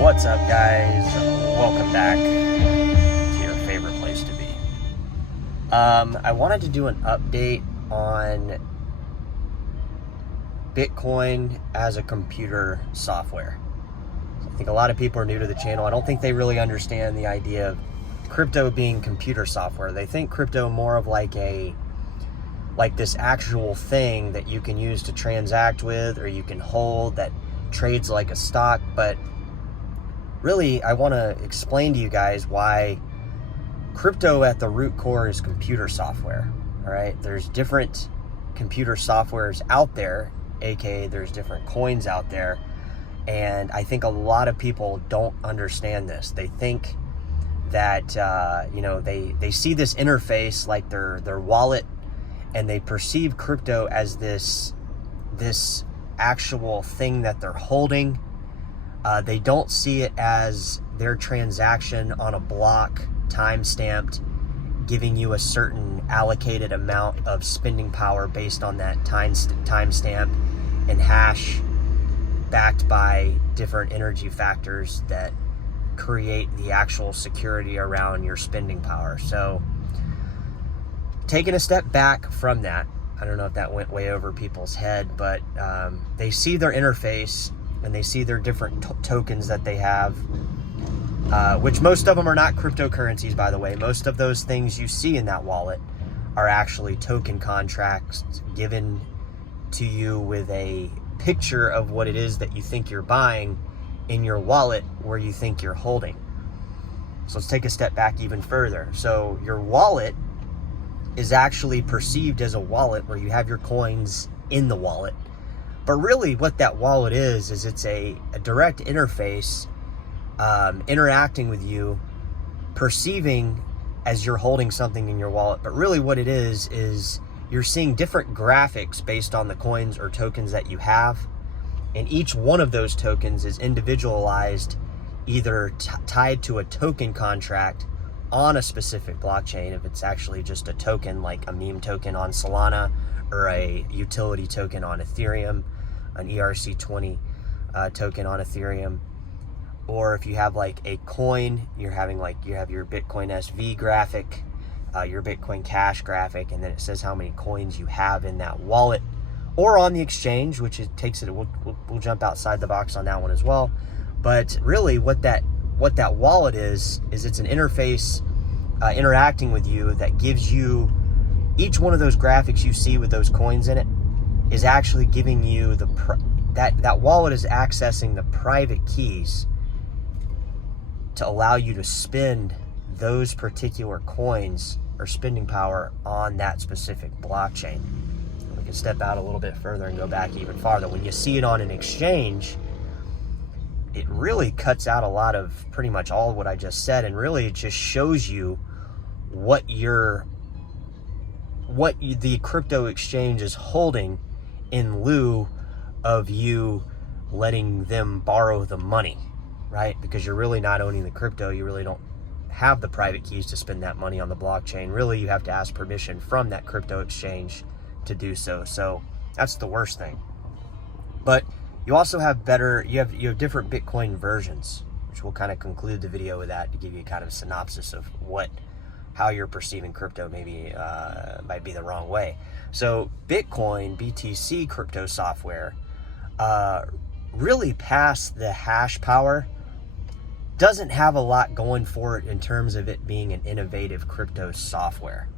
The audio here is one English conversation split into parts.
What's up, guys? Welcome back to your favorite place to be. I wanted to do an update on Bitcoin as a computer software. I think a lot of people are new to the channel. I don't think they really understand the idea of crypto being computer software. They think crypto more of like this actual thing that you can use to transact with, or you can hold, that trades like a stock. But really, I want to explain to you guys why crypto at the root core is computer software. All right, there's different computer softwares out there, aka there's different coins out there, and I think a lot of people don't understand this. They think that they see this interface like their wallet, and they perceive crypto as this actual thing that they're holding. They don't see it as their transaction on a block, time-stamped, giving you a certain allocated amount of spending power based on that timestamp and hash, backed by different energy factors that create the actual security around your spending power. So taking a step back from that, I don't know if that went way over people's head, but they see their interface and they see their different tokens that they have, which most of them are not cryptocurrencies, by the way. Most of those things you see in that wallet are actually token contracts given to you with a picture of what it is that you think you're buying in your wallet where you think you're holding. So let's take a step back even further. So your wallet is actually perceived as a wallet where you have your coins in the wallet. But really what that wallet is it's a direct interface interacting with you, perceiving as you're holding something in your wallet. But really what it is you're seeing different graphics based on the coins or tokens that you have. And each one of those tokens is individualized, either tied to a token contract on a specific blockchain, if it's actually just a token like a meme token on Solana, or a utility token on Ethereum, an ERC20 token on Ethereum. Or if you have like a coin, you have your Bitcoin SV graphic, your Bitcoin Cash graphic, and then it says how many coins you have in that wallet or on the exchange, which it takes it. We'll jump outside the box on that one as well. But really, what that wallet is it's an interface interacting with you that gives you each one of those graphics you see with those coins in it is actually giving you that wallet is accessing the private keys to allow you to spend those particular coins or spending power on that specific blockchain. We can step out a little bit further and go back even farther. When you see it on an exchange, it really cuts out a lot of pretty much all of what I just said, and really it just shows you what the crypto exchange is holding in lieu of you letting them borrow the money, right? Because you're really not owning the crypto. You really don't have the private keys to spend that money on the blockchain. Really, you have to ask permission from that crypto exchange to do so. So that's the worst thing. But you also have you have different Bitcoin versions, which we'll kind of conclude the video with that to give you kind of a synopsis of how you're perceiving crypto maybe might be the wrong way. So Bitcoin, BTC crypto software, really past the hash power, doesn't have a lot going for it in terms of it being an innovative crypto software.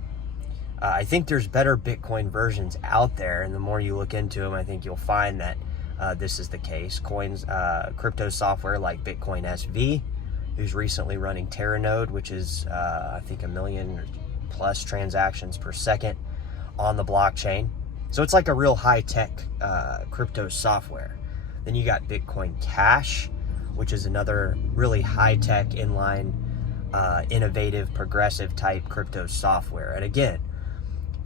I think there's better Bitcoin versions out there, and the more you look into them, I think you'll find that this is the case. Crypto software like Bitcoin SV, who's recently running Terranode, which is I think 1 million plus transactions per second on the blockchain. So it's like a real high-tech crypto software. Then you got Bitcoin Cash, which is another really high-tech, inline, innovative, progressive type crypto software. And again,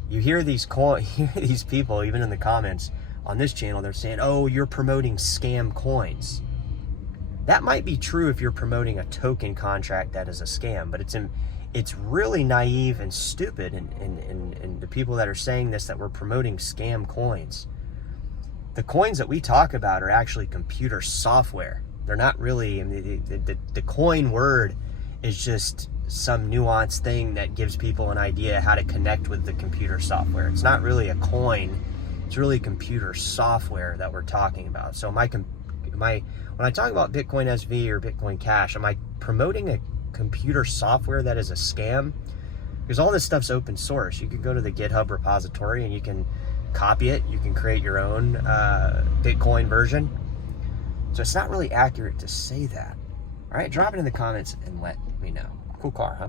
you hear these people, even in the comments on this channel, they're saying, oh, you're promoting scam coins. That might be true if you're promoting a token contract that is a scam, but it's really naive and stupid, and the people that are saying this, that we're promoting scam coins. The coins that we talk about are actually computer software. They're not really, I mean, the coin word is just some nuanced thing that gives people an idea how to connect with the computer software. It's not really a coin, it's really computer software that we're talking about. So when I talk about Bitcoin SV or Bitcoin Cash, am I promoting a computer software that is a scam? Because all this stuff's open source. You can go to the GitHub repository and you can copy it. You can create your own Bitcoin version. So it's not really accurate to say that. All right, drop it in the comments and let me know. Cool car, huh?